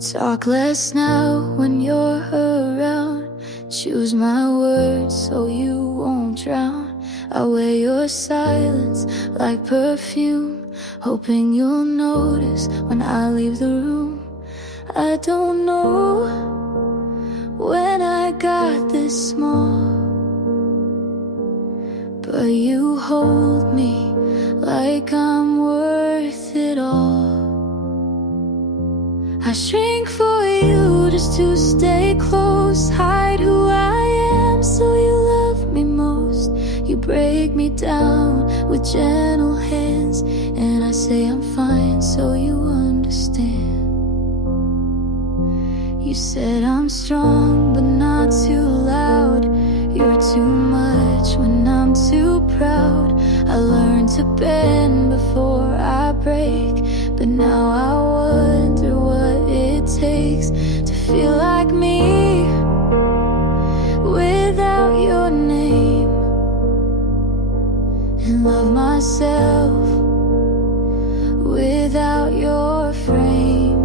Talk less now when you're around. Choose my words so you won't drown. I wear your silence like perfume, hoping you'll notice when I leave the room. I don't know when I got this small, but you hold me like I'm worth it all. I shrink for you just to stay close, hide who I am so you love me most. You break me down with gentle hands, and I say I'm fine so you understand. You said I'm strong but not too loud. You're too much when I'm too proud. I learned to bend before I break, but now I wonder what it takes to feel like me without your name, and love myself without your frame.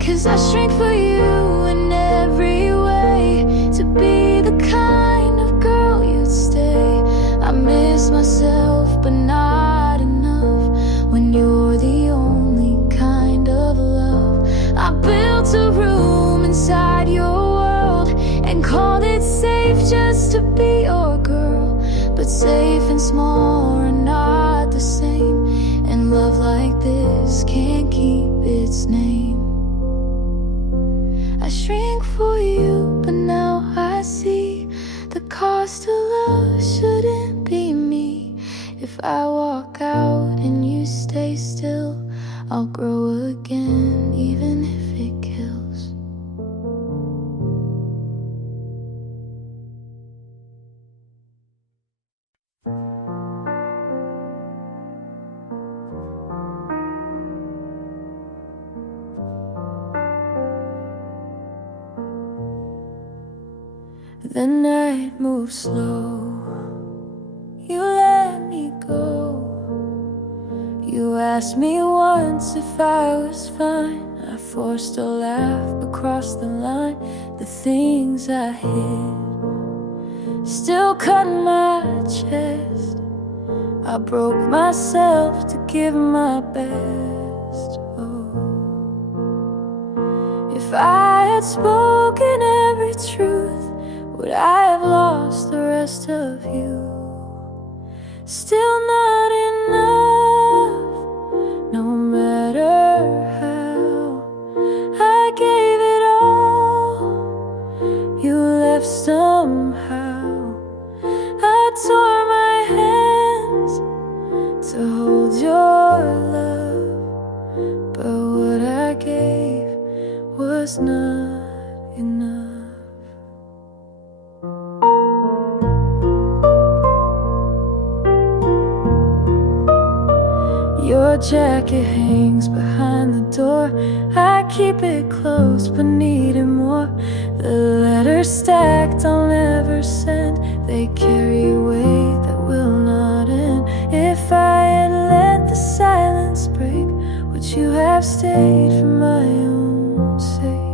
'Cause I shrink for you in every way, to be the kind of girl you'd stay. I miss myself but not enough when you're the only kind of love. I built a room inside your world and called it safe just to be your girl. But safe and small are not the same, and love like this can't keep its name. I shrink for you, but now I see the cost of love shouldn't be me. If I walk out and you stay still, I'll grow again, even if it kills. The night moves slow, you let me go. You asked me once if I was fine. I forced a laugh across the line. The things I hid still cut my chest. I broke myself to give my best. Oh, if I had spoken every truth, would I have lost the rest of you? Still not enough, no matter how I gave it all. You left somehow. I tore my hands to hold your love, but what I gave was not enough. Your jacket hangs behind the door. I keep it close but need it more. The letters stacked I'll never send, they carry weight that will not end. If I had let the silence break, would you have stayed for my own sake?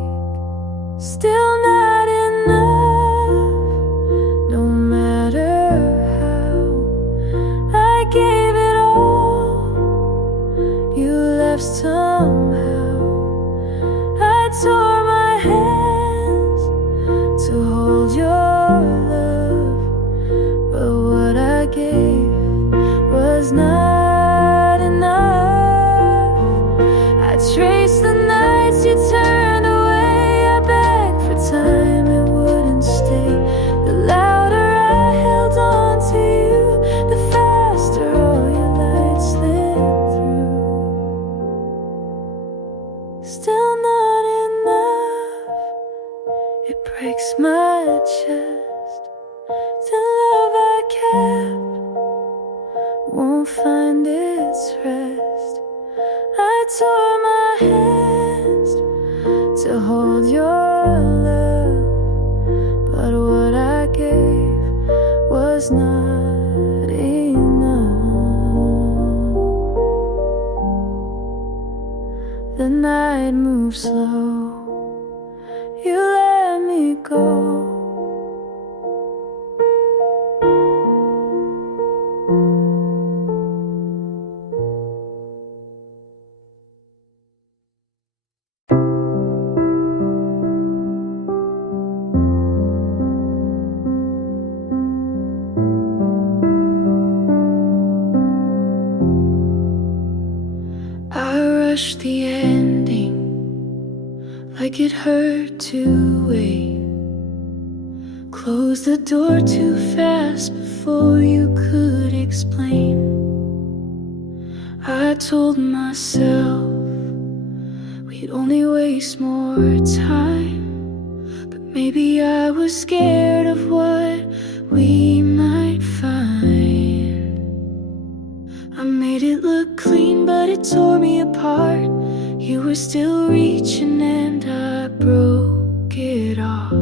Still not enough, no matter how I gave it all. You left somehow. I tore my hands to hold your love, but what I gave was not enough. I traced the nights you turned away. I begged for time, it wouldn't stay. The louder I held on to you, the faster all your lights lit through. Still not enough, it breaks my chest. The love I kept won't find its rest. I tore my hands to hold your love, but what I gave was not enough. The night moves move slow. You let me go. The ending like it hurt to wait. Close the door too fast before you could explain. I told myself we'd only waste more time, but maybe I was scared of what we might find. I made it look clean, but it tore me apart. You were still reaching and I broke it off.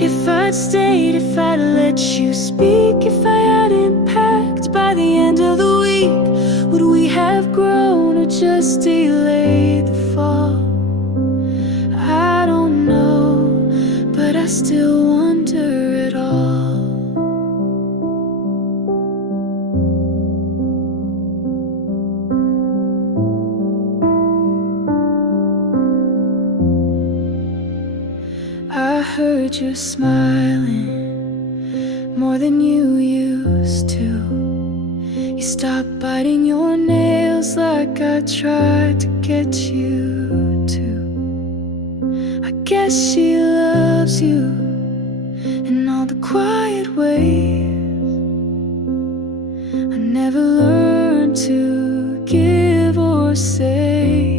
If I'd stayed, if I'd let you speak, if I hadn't packed by the end of the week, would we have grown or just delayed the fall? I don't know, but I still wonder at all. I heard you smiling more than you used to. You stopped biting your nails like I tried to get you to. I guess she loves you in all the quiet ways. I never learned to give or say,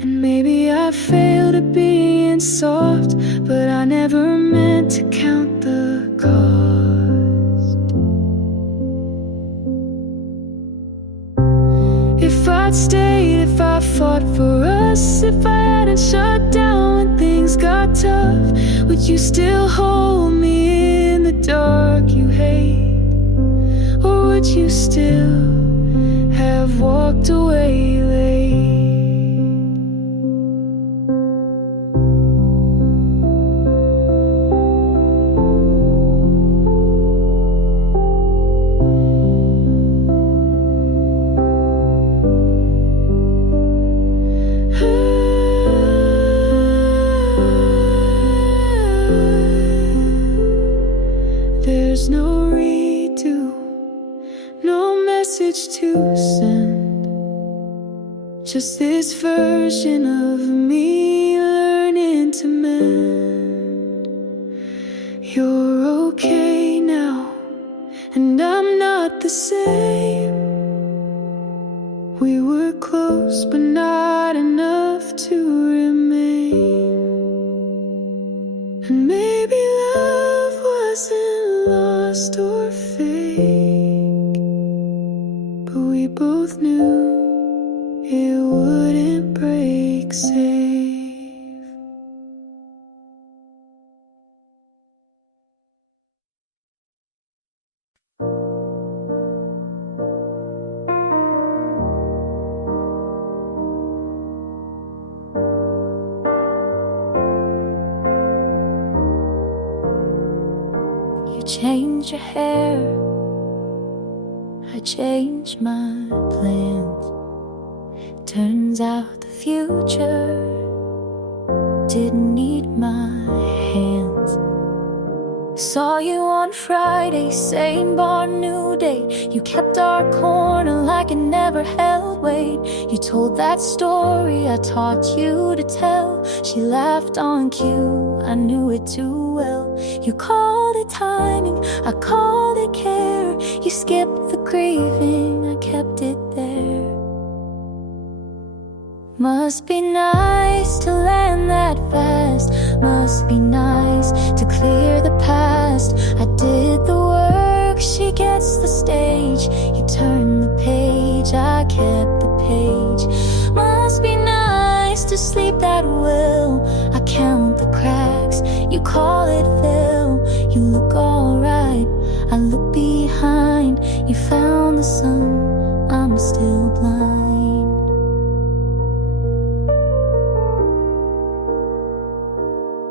and maybe I failed at being soft, but I never meant to count the cost. If I'd stayed, if I fought for us, if I hadn't shut down when things got tough, would you still hold me in the dark you hate? Or would you still have walked away late? There's no redo, no message to send, just this version of me learning to mend. You're okay now, and I'm not the same. We were close, but not enough to remain. And maybe love wasn't lost or fake, but we both knew it wouldn't break safe. You changed your hair, I changed my plans. Turns out the future didn't need my hands. Saw you on Friday, same bar, new day. You kept our corner like it never held weight. You told that story I taught you to tell. She laughed on cue, I knew it too well. You called it timing, I called it care. You skipped the grieving, I kept it there. Must be nice to land that fast. Must be nice to clear the past. I did the work, she gets the stage. You turn the page, I kept the page. Must be nice to sleep that well. I count the cracks, you call it fill. You look alright, I look behind. You found the sun, I'm still blind.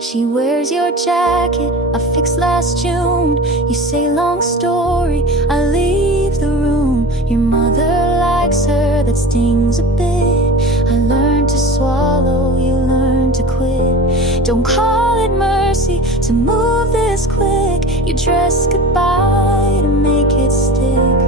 She wears your jacket, I fixed last June. You say long story, I leave the room. Your mother likes her, that stings a bit. I learned to swallow, you learned to quit. Don't call it mercy to move this quick. You dress goodbye to make it stick.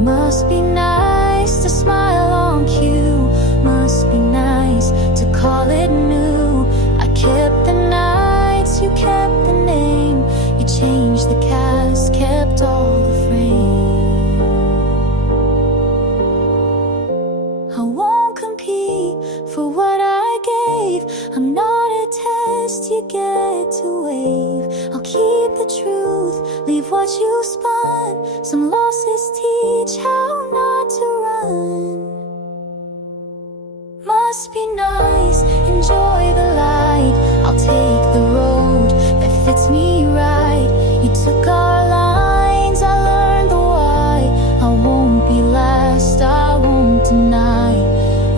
Must be nice to smile on cue. Must be nice to call it new. I kept the nights, you kept the name. You changed the cast, kept all the frame. I won't compete for what I gave. I'm not a test you get to wave. I'll keep the truth, leave what you spun. Some losses teach how not to run. Must be nice, enjoy the light. I'll take the road that fits me right. You took our lines, I learned the why. I won't be last, I won't deny.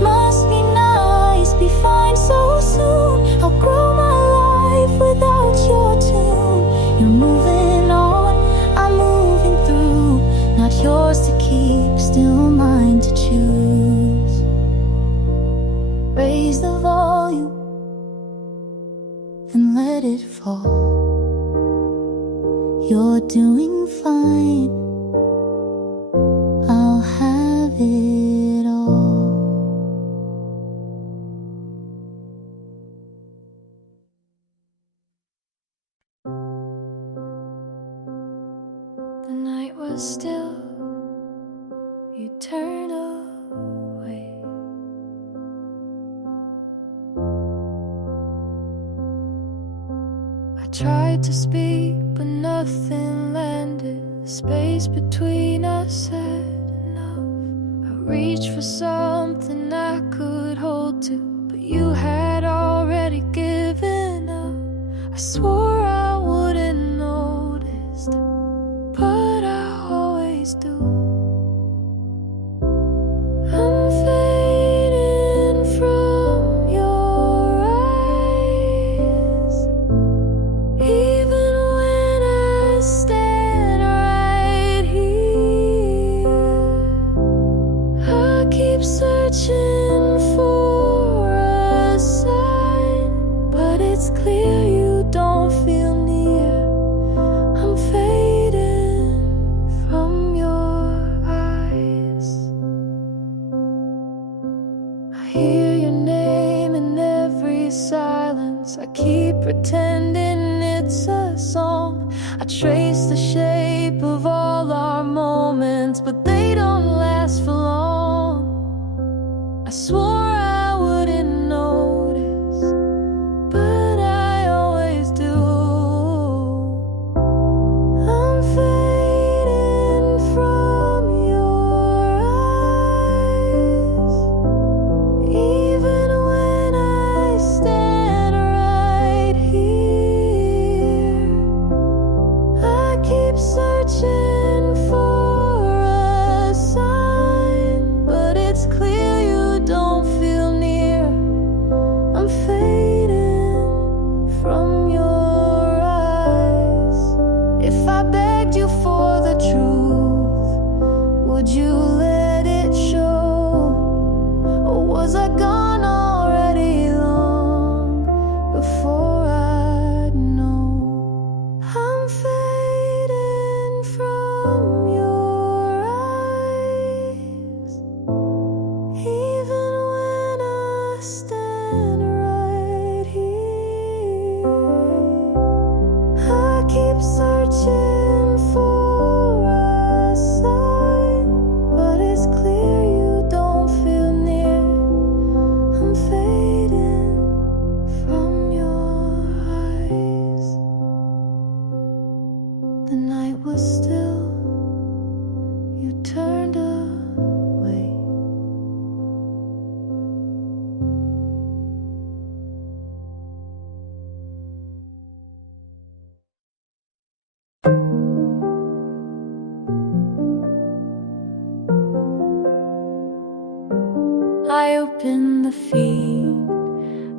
Must be nice, be fine so soon. I'll grow my life without your tune. You're moving on, I'm moving through. Not yours to keep, still mine to choose. Raise the volume and let it fall. You're doing fine, I'll have it all. The night was still, you turn away. I tried to speak, but nothing landed. The space between us had enough. I reached for something I could hold to, but you had already given up. I swore I wouldn't notice, but I always do. I'm fading from your eyes. Even when I stand right here, I keep searching for a sign, but it's clear you don't feel near. I'm fading from your eyes. I hear your name in every silence. I keep pretending it's a song. I trace the shape of all our moments, but they don't last for long. I swore I wouldn't notice, but I always do. I'm fading from your eyes. Even when I stand right here, I keep searching for a sign, but it's clear you don't feel near. I'm fading from your eyes. If I begged you for the truth, would you let it show? Or was I gone already long before I'd know? I'm fading from your eyes. Even when I stand right here, I keep searching for a sign, but I open the feed.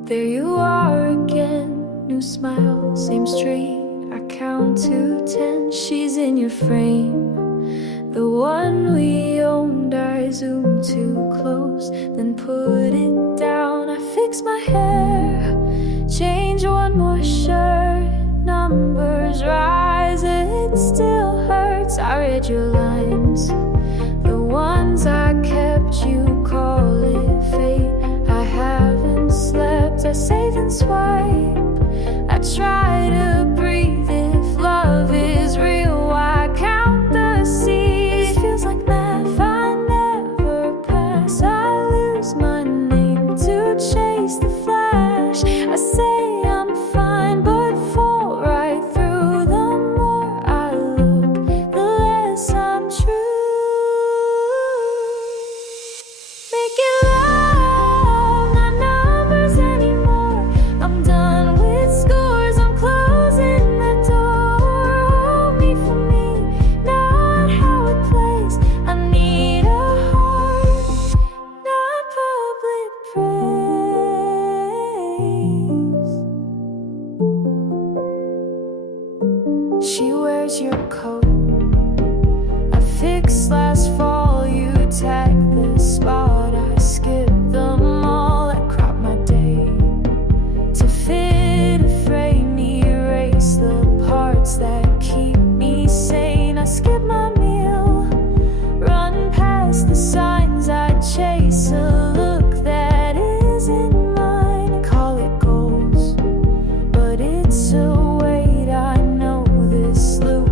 There you are again, new smile, same street. I count to 10, she's in your frame, the one we owned. I zoom too close, then put it down. I fix my hair, change one more shirt. Numbers rise, it still hurts. I read your lines, the ones I kept. You call it fate. I haven't slept, I save and swipe. I try to breathe. If love is real, I count the seas. It feels like math, I never pass. I lose my name to chase the flash. I say I'm fine, but fall right through. The more I look, the less I'm true. Make it love, not numbers anymore. I'm done with scores, I'm closing the door. Hold me for me, not how it plays. I need a heart, not public praise. She wears your coat, I fixed last fall. You tagged the spot, I skipped them all. I crop my day to fit a frame, erase the parts that keep me sane. I skip my meal, run past the signs. I chase a look that isn't mine. Call it goals, but it's a weight. I know this loop,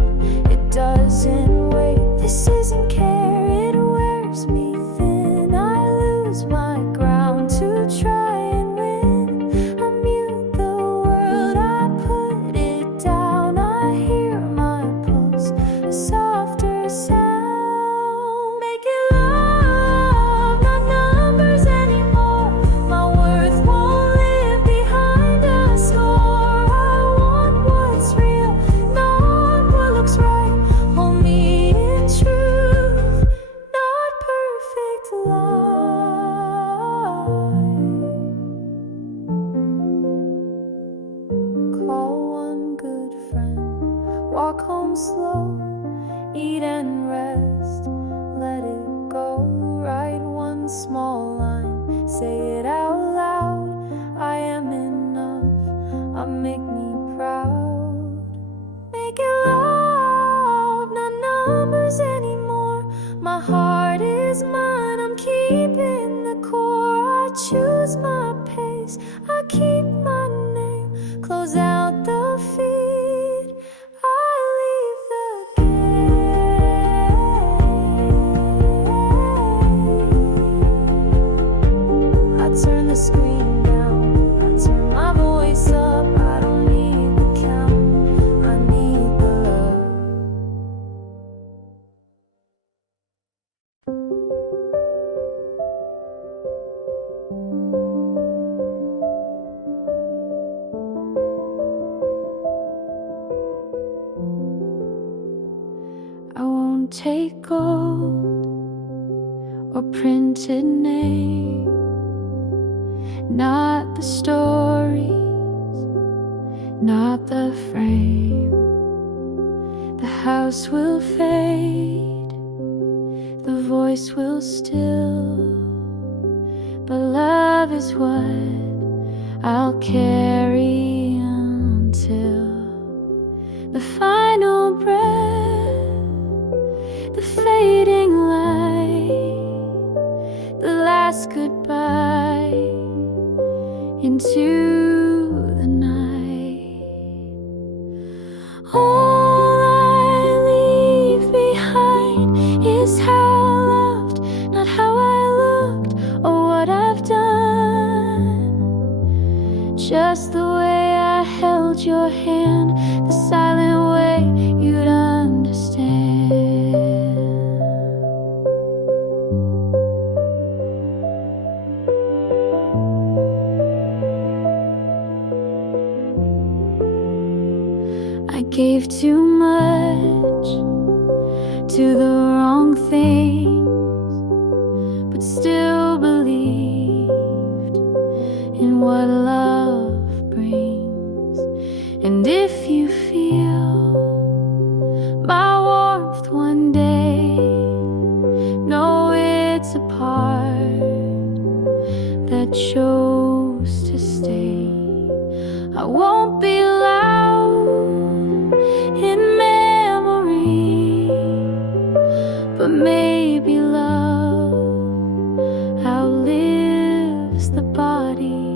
it doesn't wait. This isn't care, it wears me thin. I lose my ground to try and win. I mute the world, I put it down. I hear my pulse, a softer sound. Make it love, not numbers anymore. My worth won't live behind a score. I want what's real, not what looks right. Hold me in truth, not perfect light. Call one good friend, walk home slow, eat and rest, let it go. Write one small line, say it out loud. I am enough, make me proud. Make it love, not numbers anymore. My heart is mine, I'm keeping the core. I choose my pace, I keep my name, close out the feed. I leave the gate. I turn the screen down, I turn my voice up. I don't need the count, I need the love. I won't take gold or printed name, not the stories, not the frame. The house will fade, the voice will still, but love is what I'll carry until the final breath, the fading light, the last goodbye into the night. All I leave behind is how I loved, not how I looked or what I've done. Just the way I held your hand, the silent way you'd understand. I gave too much to the wrong things, but still believe it's a part that chose to stay. I won't be loud in memory, but maybe love outlives the body.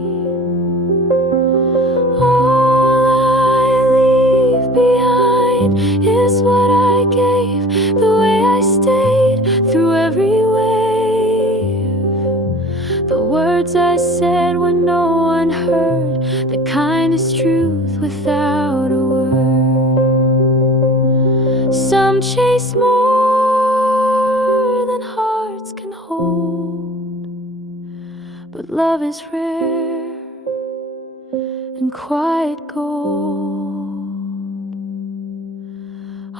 All I leave behind is what I gave, the way I stayed through every wave, the words I said when no one heard, the kindest truth without a word. Some chase more than hearts can hold, but love is rare and quiet gold.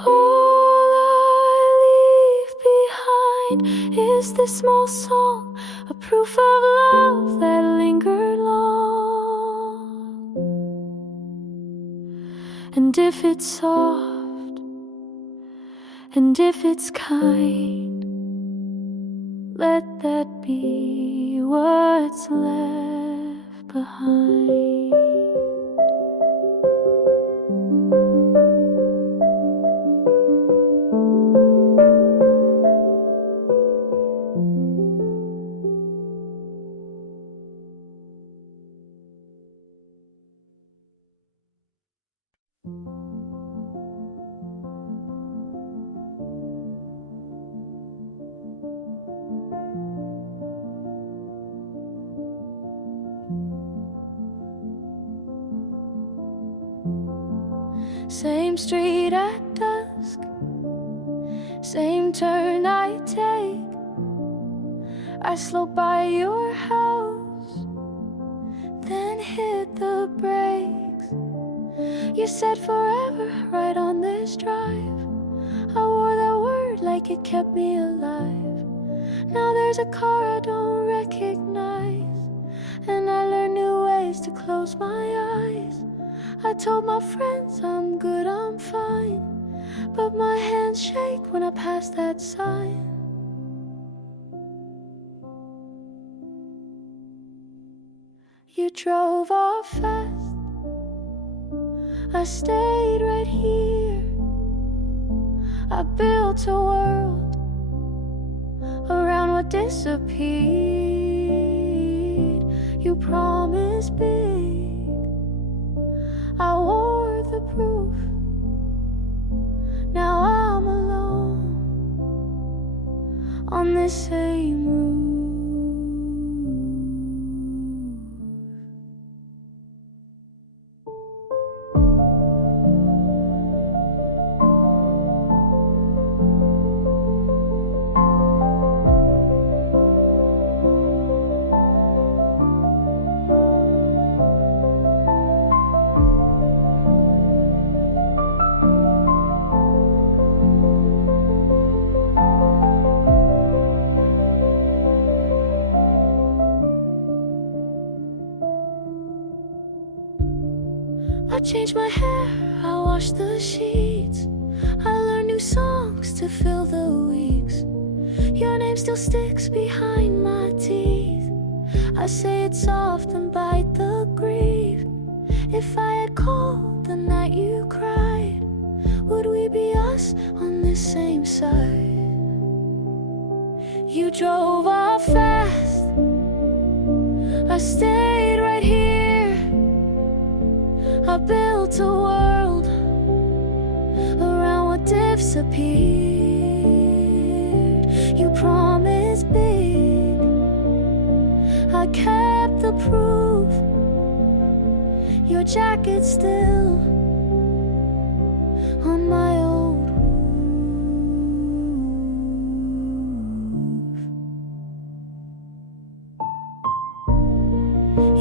All I leave behind is this small song, a proof of love that lingered long. And if it's soft, and if it's kind, let that be what's left behind. Same street at dusk, same turn I take. I slow by your house, then hit the brakes. You said forever right on this drive. I wore that word like it kept me alive. Now there's a car I don't recognize, and I learn new ways to close my eyes. I told my friends I'm good, I'm fine, but my hands shake when I pass that sign. You drove off fast, I stayed right here. I built a world around what disappeared. You promised big, I wore the proof. Now I'm alone on this same roof. I changed my hair, I washed the sheets, I learned new songs to fill the weeks. Your name still sticks behind my teeth. I say it soft and bite the grief. If I had called the night you cried, would we be us on this same side? You drove off fast, I stayed right here. I built a world around what disappeared. You promised big, I kept the proof. Your jacket's still on my old roof.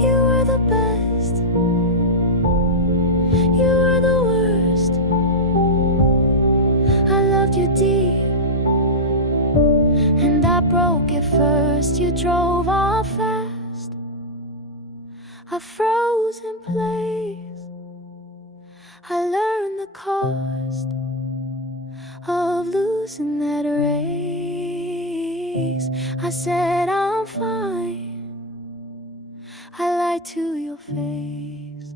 You were the best, you were the worst. I loved you deep, and I broke it first. You drove off fast, I froze in place. I learned the cost of losing that race. face. I said I'm fine, I lied to your face.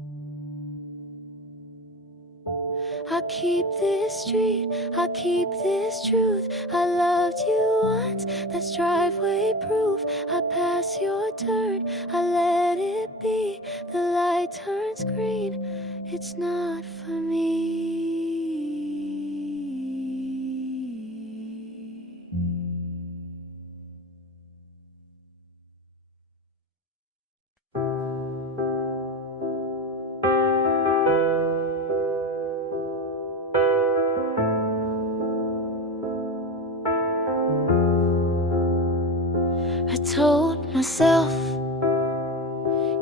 I keep this street, I keep this truth. I loved you once, that's driveway proof. I pass your turn, I let it be. The light turns green, it's not for me. I told myself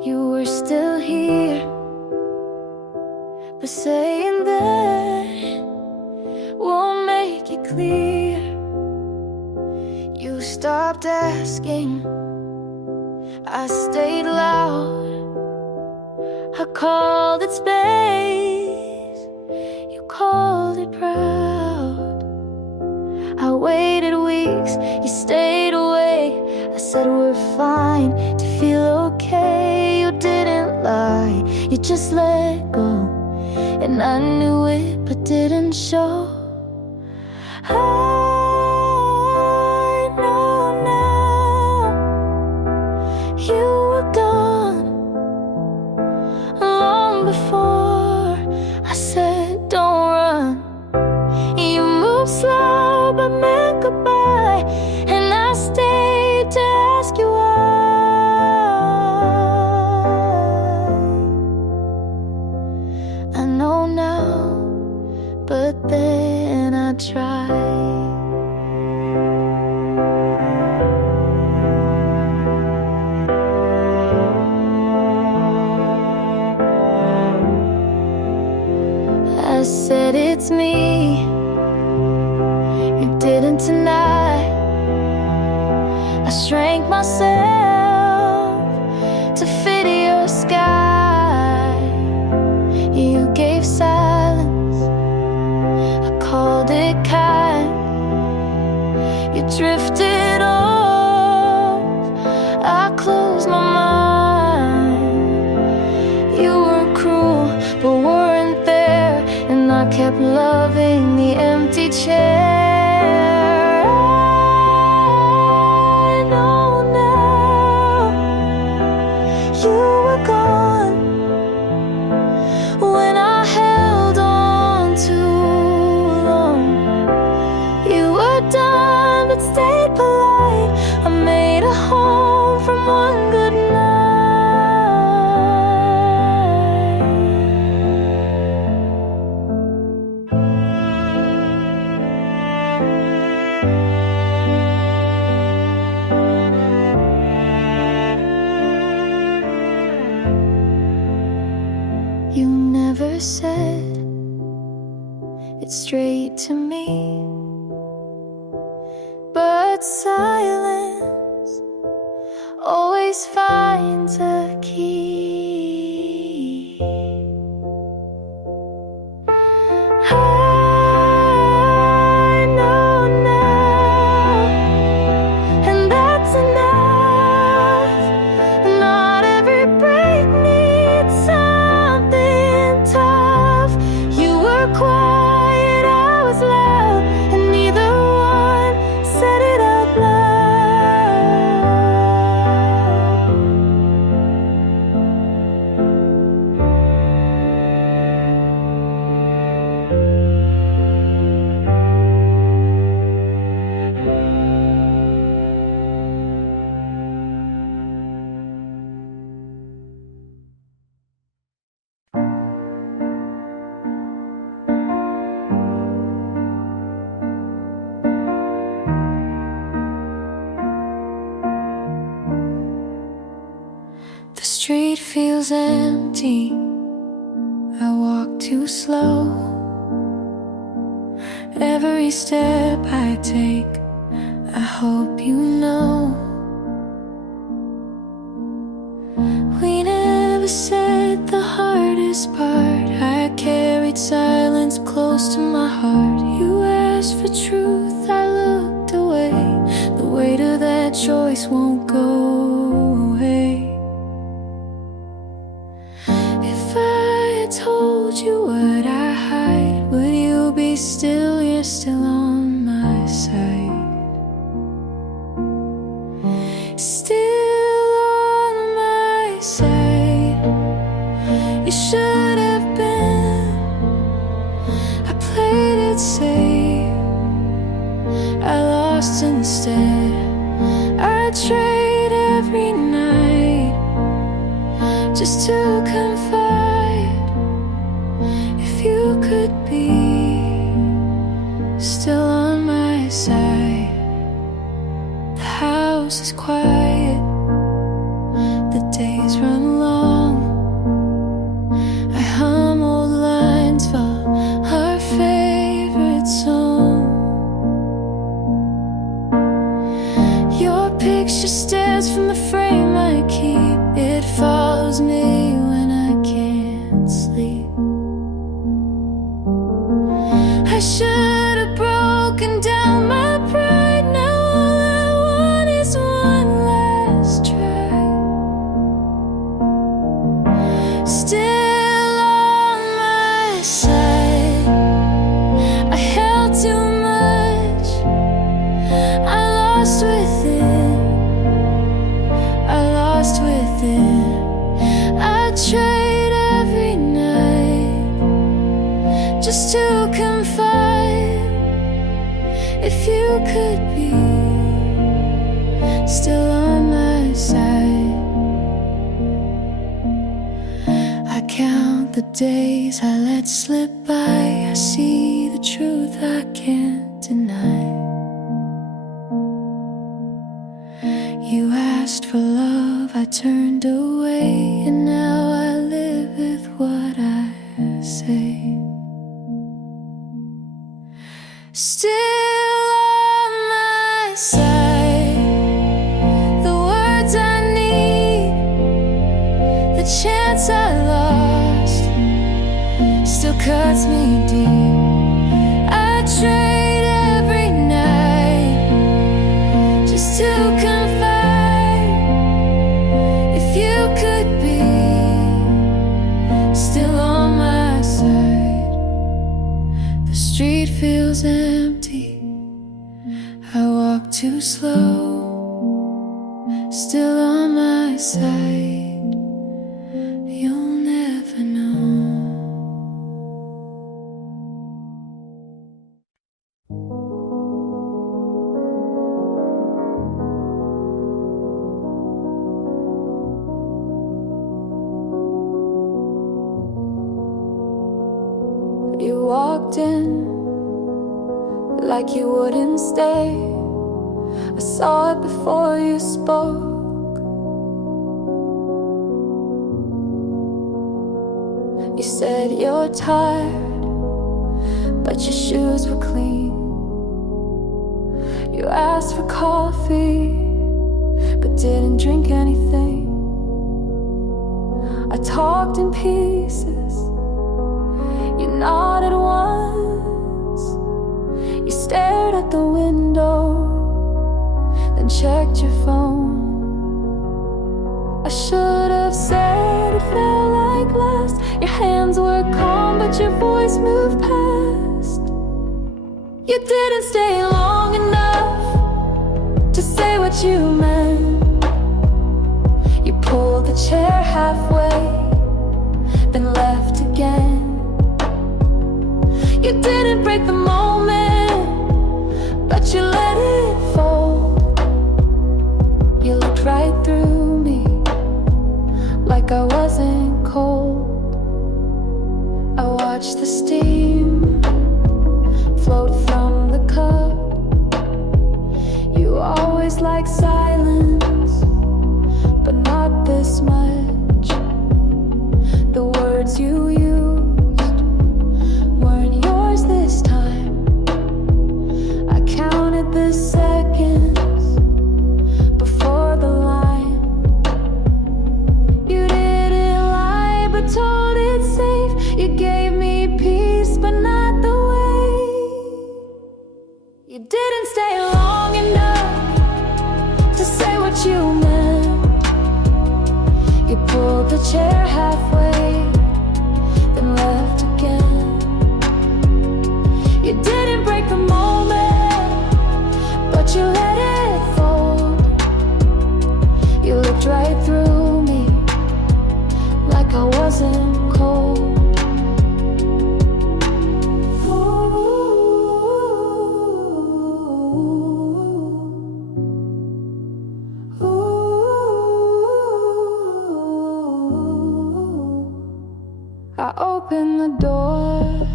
you were still here, but saying that won't make it clear. You stopped asking, I stayed loud. I called it space, you called it proud. I waited weeks, you stayed away. I said we're fine, to feel okay. You didn't lie, you just let go. And I knew it, but didn't show. I know now you were gone long before I said don't run. You moved slow but meant goodbye, and I stayed to ask you why. I know now, but then I tried. I said it's me, you didn't deny. I shrank myself to fit your sky. You gave silence, I called it kind. You drifted off, I closed my mind. You were cruel, but weren't there, and I kept loving the empty chair. I know now you were gone when I held on too long. You were done but stayed polite. I made a home from one good night. You never said it straight to me, but silence always finds a key. I know now, and that's enough. Not every break needs something tough. You were quiet, I was loud, and neither one said it out loud. The street feels empty, I walk too slow. Every step I take, I hope you know. We never said the hardest part. I carried silence close to my heart. You asked for truth, I looked away. The weight of that that choice won't go away. If I had told you what I hide, would you be still? You're still on my side. Still on my side. You should have been. I played it safe, I lost instead. I trade every night just to confide. If you could be still on my side. The house is quiet, the days run long. I hum old lines from our favorite song. Your picture stares from the frame I keep. It follows me when I can't sleep. I should have broken down my pride. Now all I want is one last try. Still on my side. I held too much, I lost within. I lost within. I trade every night just to confide. If you could be still on my side. I count the days I let slip by. I see the truth I can't deny. You asked for love, I turned away, and now I live with what I say. Still on my side. The words I need, the chance I lost, still cuts me deep. I trade every night just to confide. If you could be still on my side. The street feels empty, I walk too slow. Still on my side. You'll never know. You walked in like you wouldn't stay. I saw it before you spoke. You said you're tired, but your shoes were clean. You asked for coffee, but didn't drink anything. I talked in pieces, you nodded once. You stared at the window, then checked your phone. I should have said it felt like last. Your hands were calm, but your voice moved past. You didn't stay long enough to say what you meant. You pulled the chair halfway, then left again. You didn't break the moment, but you let it fold. You looked right through me, like I wasn't cold. I watched the steam float from the cup. You always like silence, but not this much. The words you used weren't yours this time. I counted the seconds before the line. You didn't lie, but told it safe. You gave me peace, but not the way. You didn't stay long enough to what you meant. You pulled the chair halfway, then left again. You didn't break the moment, but you let it fold. You looked right through me, like I wasn't cold. I opened the door,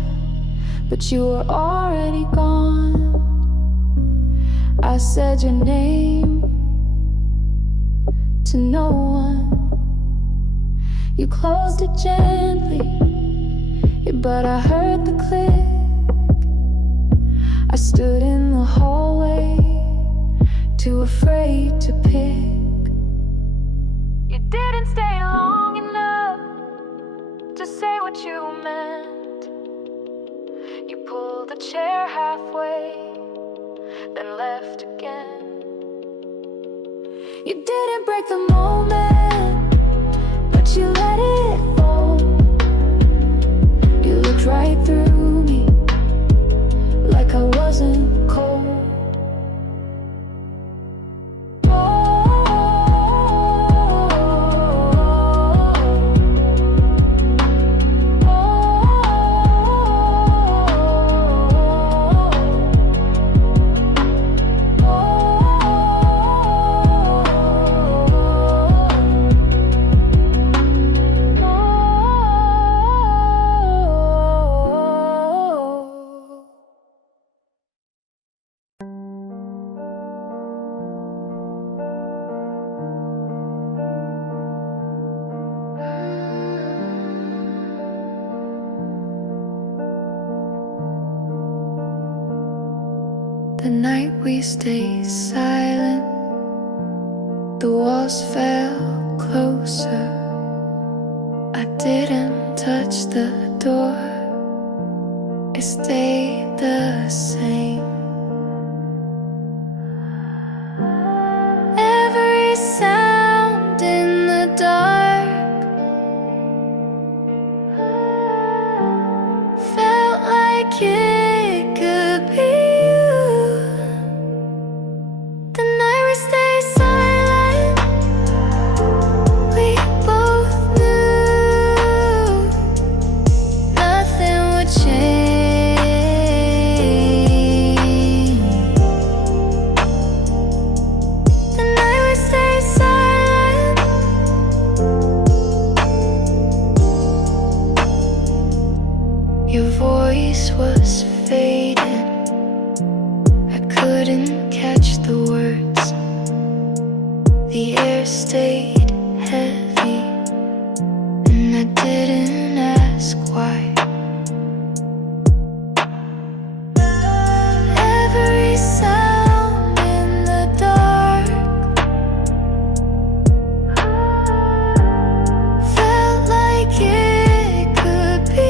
but you were already gone. I said your name to no one. You closed it gently, yeah, but I heard the click. I stood in the hallway, too afraid to pick. You didn't stay long enough to say what you meant. You pulled the chair halfway, then left again. You didn't break the moment, but you let it fall. You looked right through me, like I wasn't cold. The night we stayed silent, the walls fell closer. I didn't touch the door, it stayed the same. Every sound in the dark felt like it could be. Your voice was fading, I couldn't catch the words. The air stayed heavy, and I didn't ask why. Every sound in the dark felt like it could be.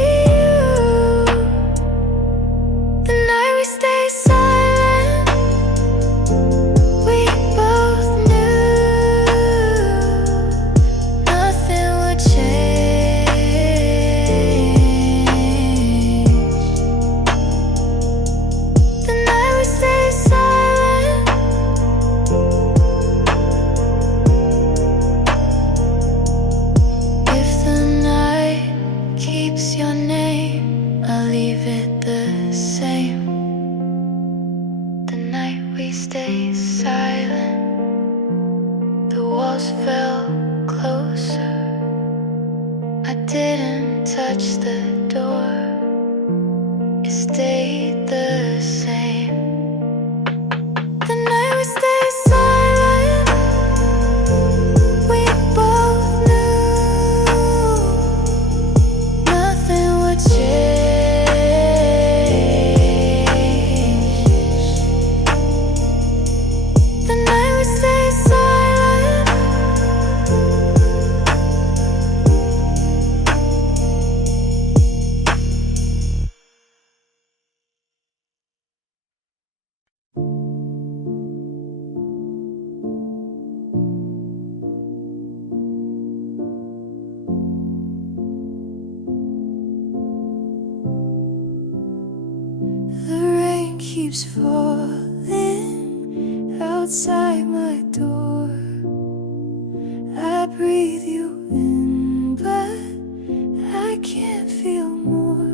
Your name, I'll leave it the same. The night we stayed silent, the walls fell closer. I didn't touch the door, it stayed the same. The night we stayed silent, we both keeps falling outside my door. I breathe you in, but I can't feel more.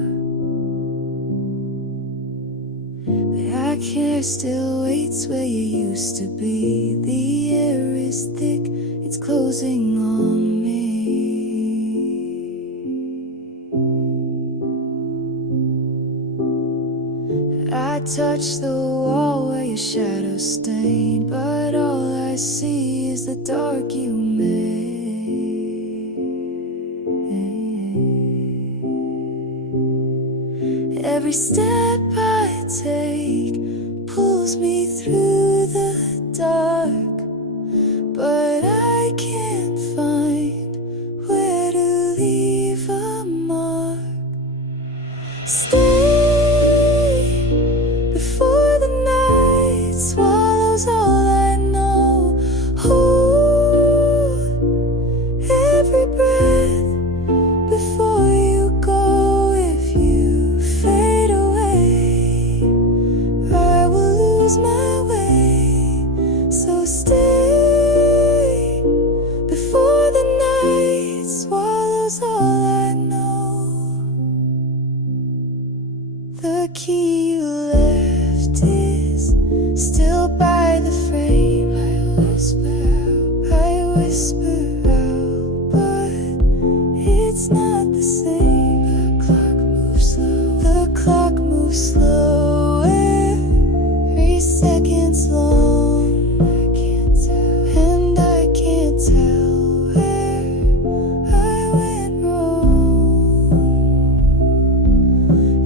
The eye care still waits where you used to be. The air is thick, it's closing on me. I touch the wall where your shadow stained, but all I see is the dark you made. Every step I take pulls me through the dark, but I can't find where to leave a mark. Stay before the night swallows all I know. Hold every breath before you go. If you fade away, I will lose my way. So stay before the night swallows all I know. The key you left is still by the frame. I whisper out, but it's not the same. The clock moves slow. The clock moves slow. Every second's long. I can't tell, and I can't tell where I went wrong.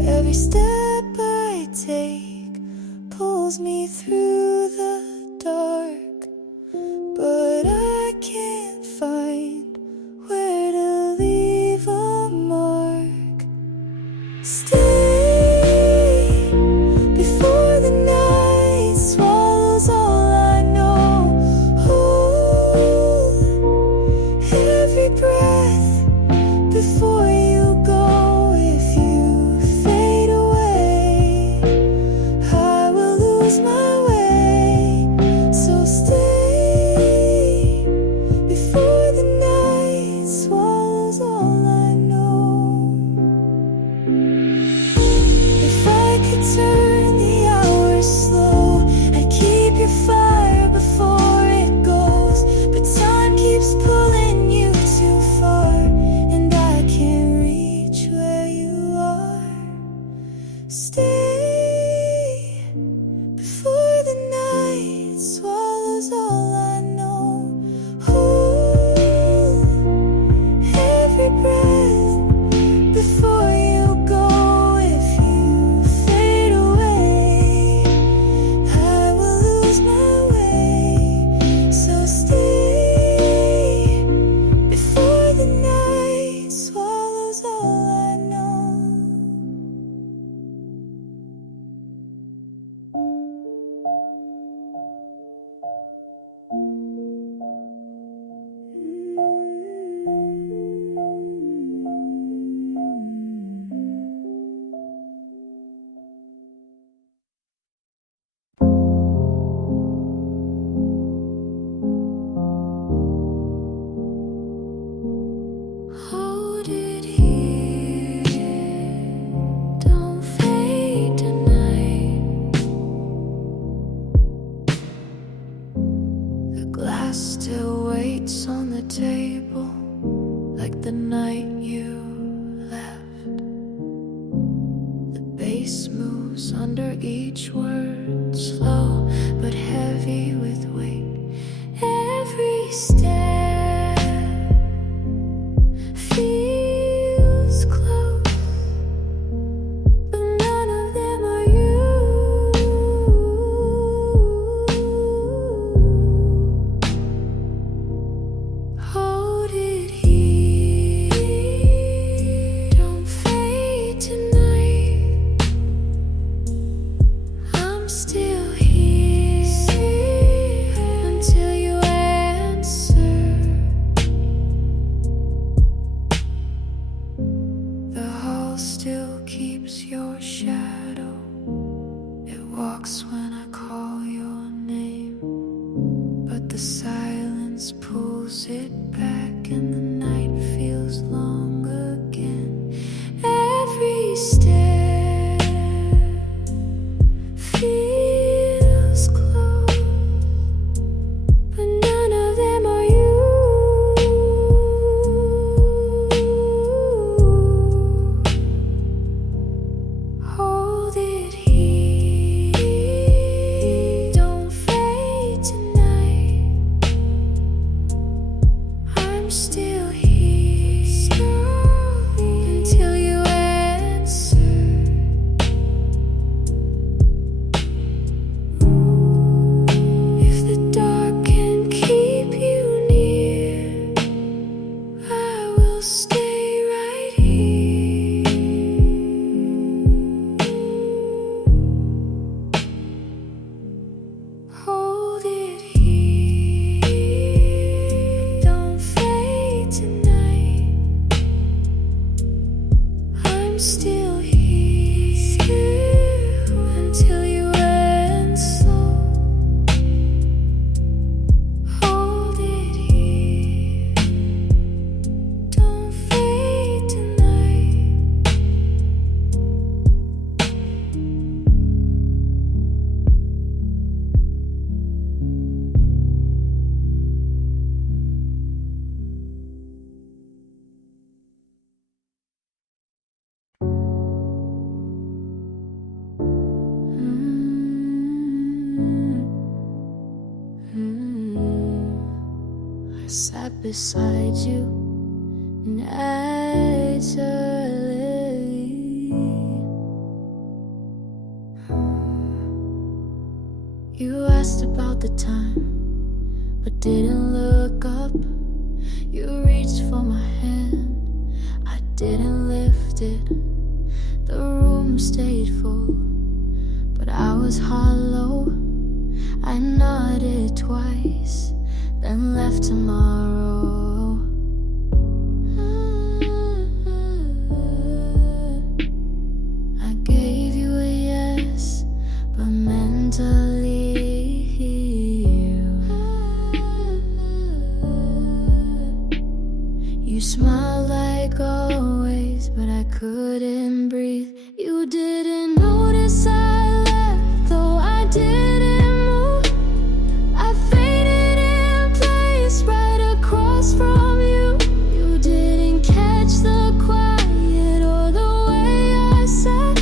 Every step I take pulls me through the dark, but I can't find where to leave a mark. Stay before the night swallows all I know. Hold every breath before you go. If you fade away, I will lose my way. So stay before the night swallows all I know. If I could turn the hours slow, I'd keep your fire before it goes. But time keeps pulling you too far, and I can't reach where you are. Stay before the night swallows all I know. Hold every breath before you go. If you fade away, I will lose my way. So stay before the night swallows all I know. Hold it here, don't fade tonight. The glass still waits on the table, like the night you left. The bass moves under each word, slow but heavy with weight. Every step feels close, but none of them are you. Hold it here, just pulls it back, and the night feels long again. Every step feels close, but none of them are you. Hold it here, don't fade tonight. I'm still here until you answer. If the dark can keep you near, I will stay right here. Hold it here, don't fade tonight. I'm still here until you answer. Hold it here, don't fade tonight. I sat beside you and you asked about the time, but didn't look up. You reached for my hand, I didn't lift it. The room stayed full, but I was hollow. I nodded twice, then left tomorrow. I gave you a yes, but mentally you smiled like always, but I couldn't breathe. You didn't notice I left, though I didn't move. I faded in place right across from you. You didn't catch the quiet or the way I sat.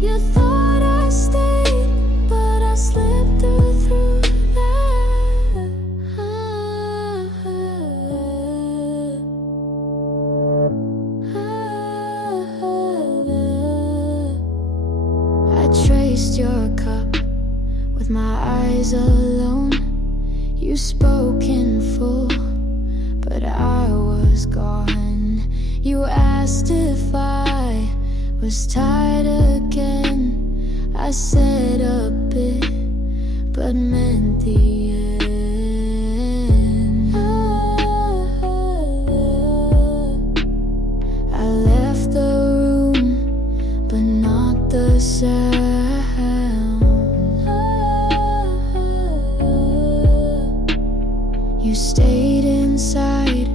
You thought I stayed, but I slipped through that. I traced your cup with my eyes alone. You spoke in full, but I was gone. You asked if I was tired again. I said a bit, but meant the end. I left the room, but not the sound. You stayed inside,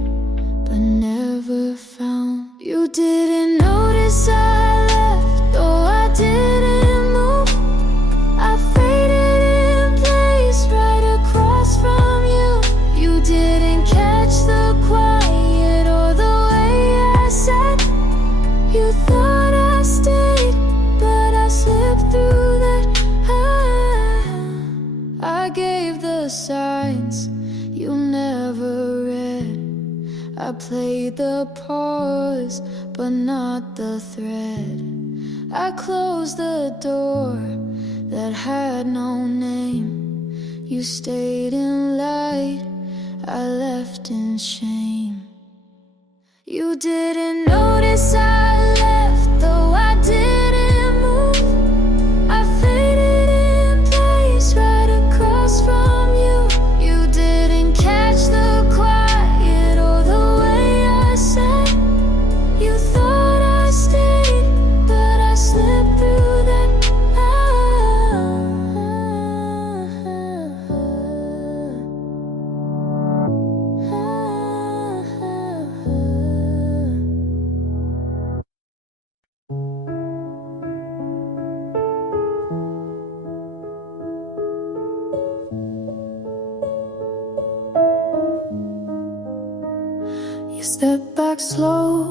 but never found. You didn't notice I left, though I didn't move. I faded in place right across from you. You didn't catch the quiet or the way I sat. You thought I stayed, but I slipped through that. I gave the signs you never read. I played the pause, but not the thread. I closed the door that had no name. You stayed in light, I left in shame. You didn't notice I left, though I didn't move. I faded in place right across from you. You didn't catch the quiet or the way I sat. You thought I stayed, but I slipped through that. You step back slow,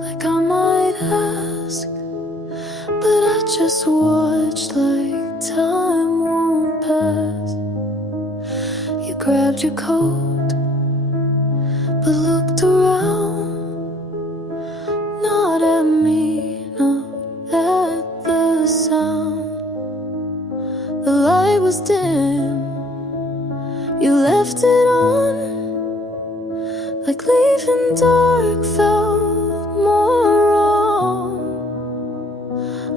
like I might ask, but I just watched like time won't pass. You grabbed your coat, but looked around, not at me, not at the sound. The light was dim, you left it on, like leaving dark felt more wrong.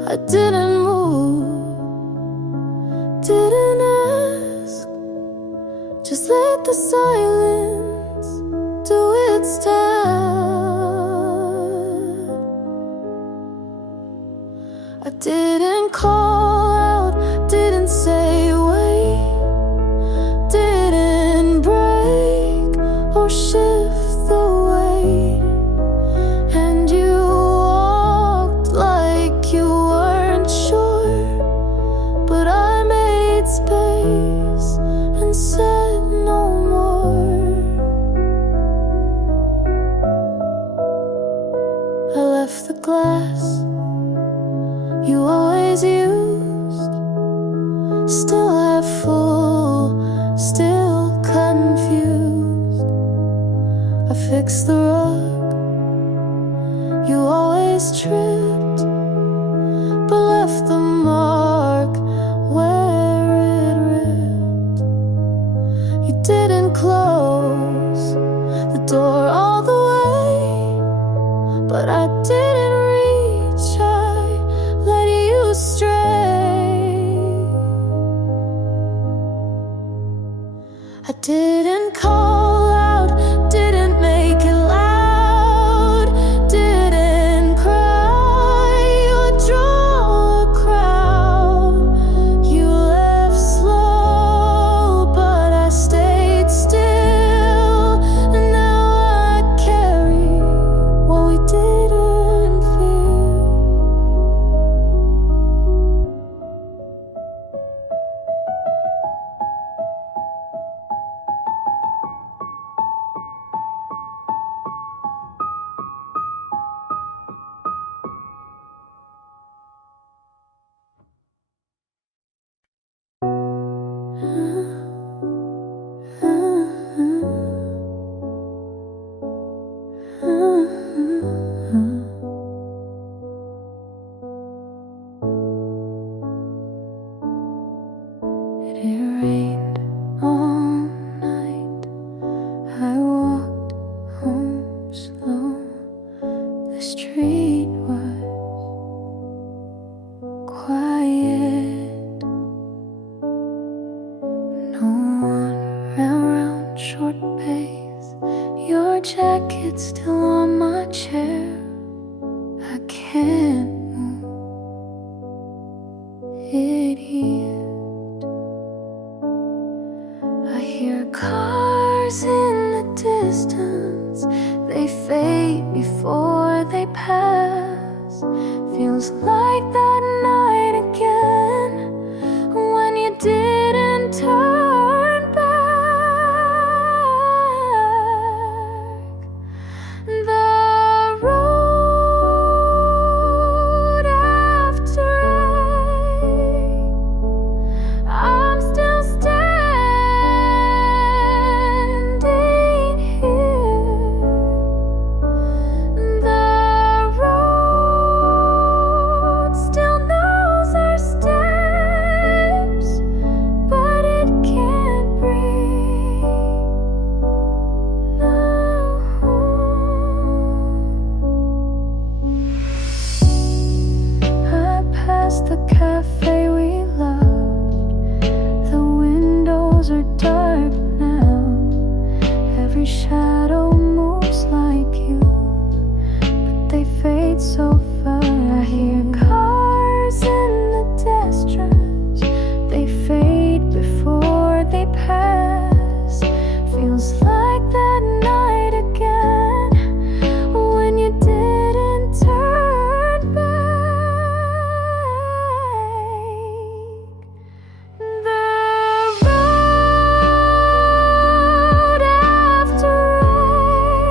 I didn't move, didn't ask, just let the silence do its task. I didn't call out, didn't say wait, didn't break or shift the weight. And you walked like you weren't sure, but I made space and said no more. I left the glass you always used, still half full, still confused. I fixed the rug you always tripped, but left the mark where it ripped. You didn't close the door all the way, but I didn't reach, I let you stray. I didn't call out, didn't make it loud, didn't cry or draw a crowd. You left slow, but I stayed still, and now I carry what we didn't feel. It rained all night, I walked home slow. The street was quiet, no one ran around short pace. Your jacket's still on my chair, I can't move it here. I hear cars in the distance, they fade before they pass. Feels like that night again, when you didn't turn back. The road after rain, I'm still standing here. The road still knows our steps, but it can't breathe now. I passed the cafe we loved, the windows are dark now. Every shadow moves like you, but they fade so far. I hear cars in the distance, they fade before they pass. Feels like that night again, when you didn't turn back. The road after rain,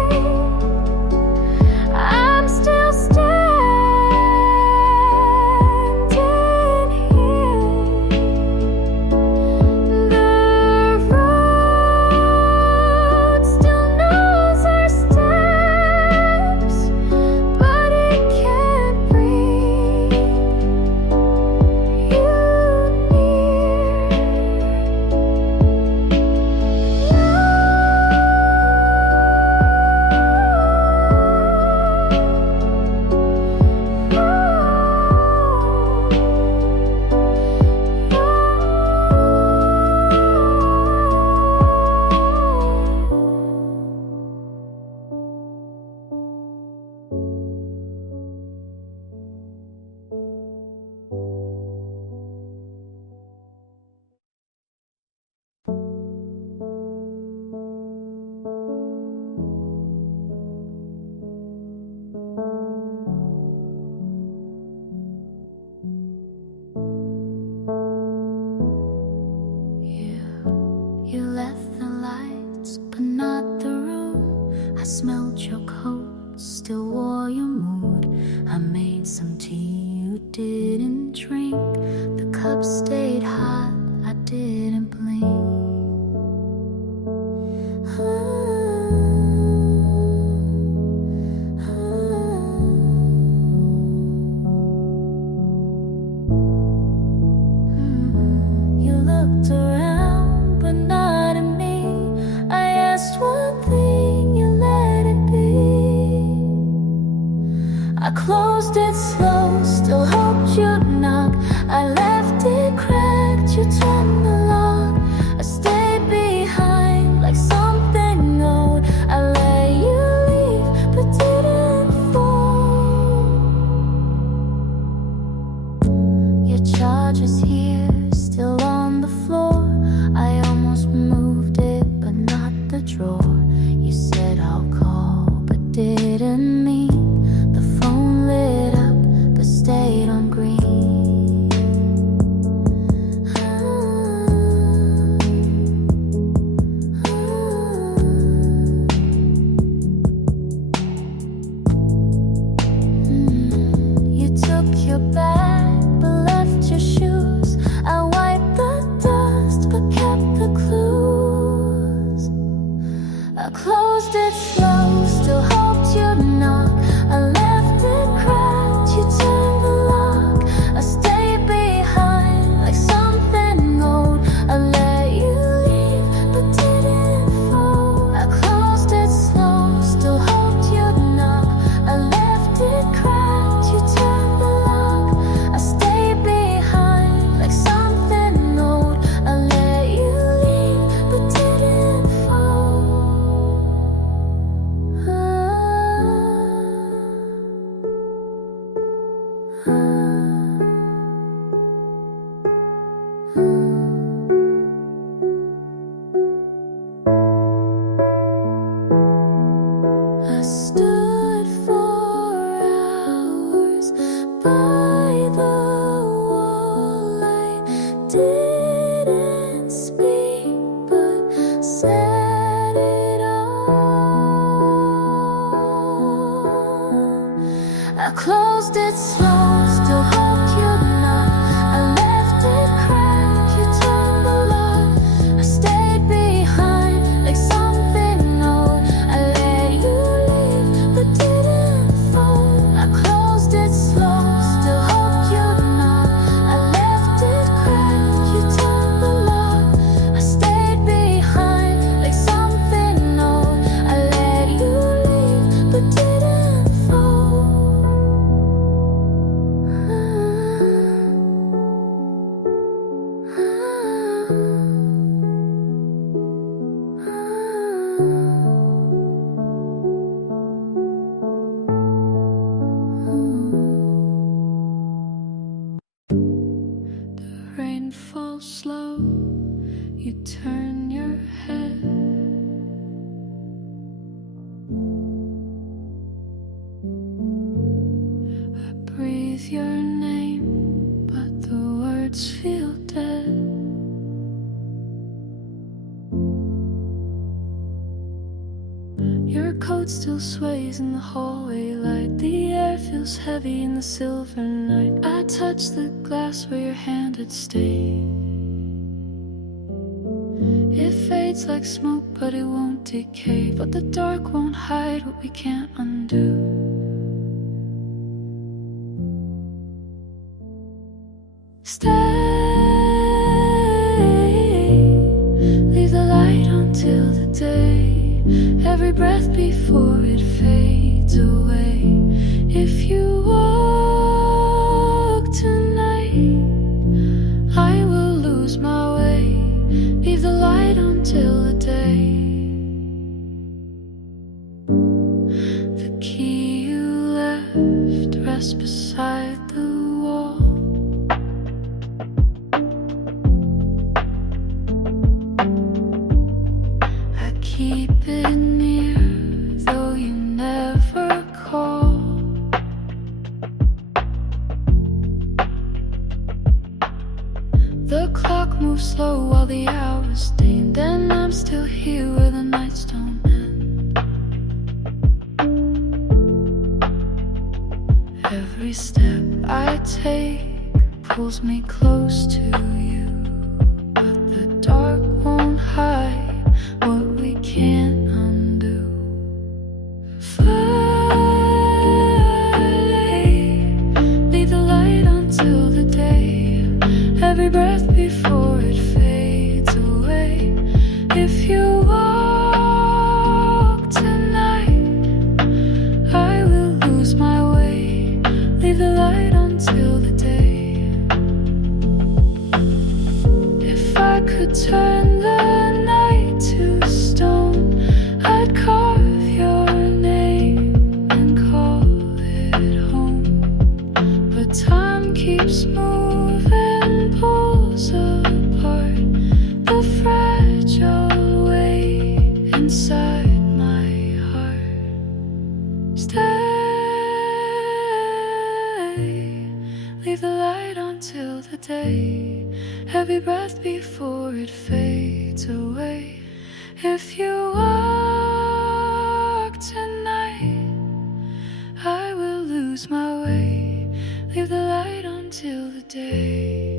I left it cracked, you turned the lock. I stayed behind like something old. I let you leave but didn't fall. Your charger's here, still on the floor. I almost moved it, but not the drawer. You said I'll call, but didn't mean. The phone lit up, but stayed on green. You took your bag, but left your shoes. I wiped the dust, but kept the clues. I closed it slow, still hoped you'd knock. I left it cracked, you turned the lock. I stayed behind like something old. I let you leave but didn't fall. I closed it slow, still hoped you'd knock. I left it cracked, you turned the lock. I stayed behind like something old. I let you leave but didn't fall. I stood for hours by the wall. I didn't speak, but said it all. I closed it slow, still hoped you'd knock. I left it cracked, you turned the lock. I stayed behind like something old. I let you leave but didn't fall. I closed it slow, still hoped you'd knock. I left it cracked, you turned the lock. I stayed behind like something old. I let you leave but didn't fall. The rain falls slow, you turn your head. I breathe your name, but the words feel dead. Your coat still sways in the hallway light. The air feels heavy in the silver night. I touch the glass where your hand had stayed. It fades like smoke, but it won't decay. But the dark won't hide what we can't undo. Stay, leave the light on till the day. Every breath before it fades away. If you walk tonight, I will lose my way. Leave the light on till the day. The key you left rests beside the wall. I keep it near, though you never call. The clock moves slow while the hours stained, and I'm still here where the nights don't end. Every step I take pulls me close to you, but the dark won't hide what we can't undo. Leave the light until the day. Every breath before it fades away. If you walk tonight, I will lose my way. Leave the light until the day. inside my heart. Stay, leave the light on till the day. Heavy breath before it fades away. If you walk tonight, I will lose my way. Leave the light on till the day.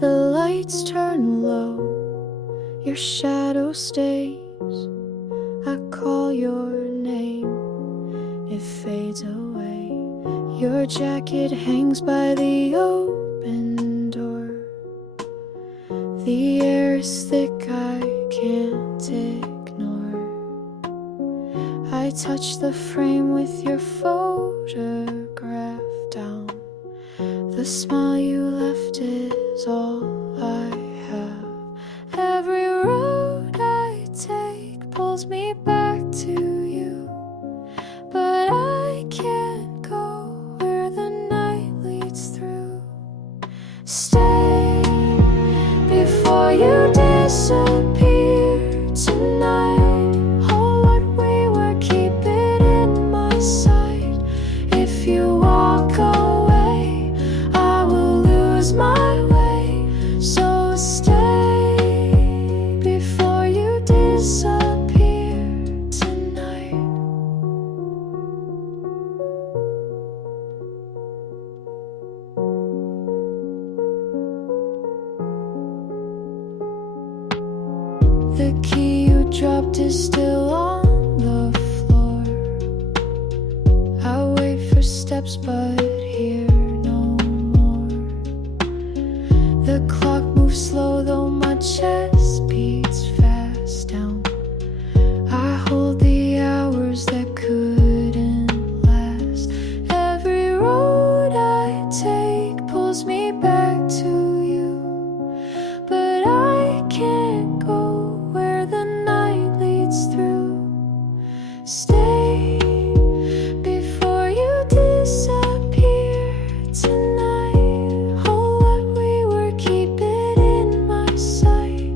The lights turn low, your shadow stays. I call your name, it fades away. Your jacket hangs by the open door. The air is thick, I can't ignore. I touch the frame with your photograph down. The smile you left is all I have. Every road I take pulls me back to you, but I can't go where the night leads through. Stay before you disappear tonight. Hold what we were, keep it in my sight. If you walk away, I will lose my way. So stay before you disappear tonight. The key you dropped is still on the floor. I wait for steps but hear no more. The clock moves slow though my chest beats fast down. I hold the hours that couldn't last. Every road I take pulls me back to you, but I can't go where the night leads through. Stay before you disappear tonight. Hold what we were, keep it in my sight.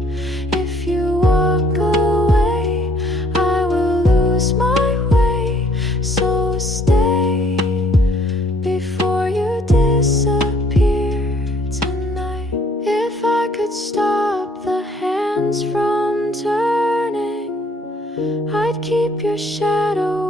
If you walk away, I will lose my way. So stay before you disappear tonight. If I could stop the hands from turning, I'd keep your shadow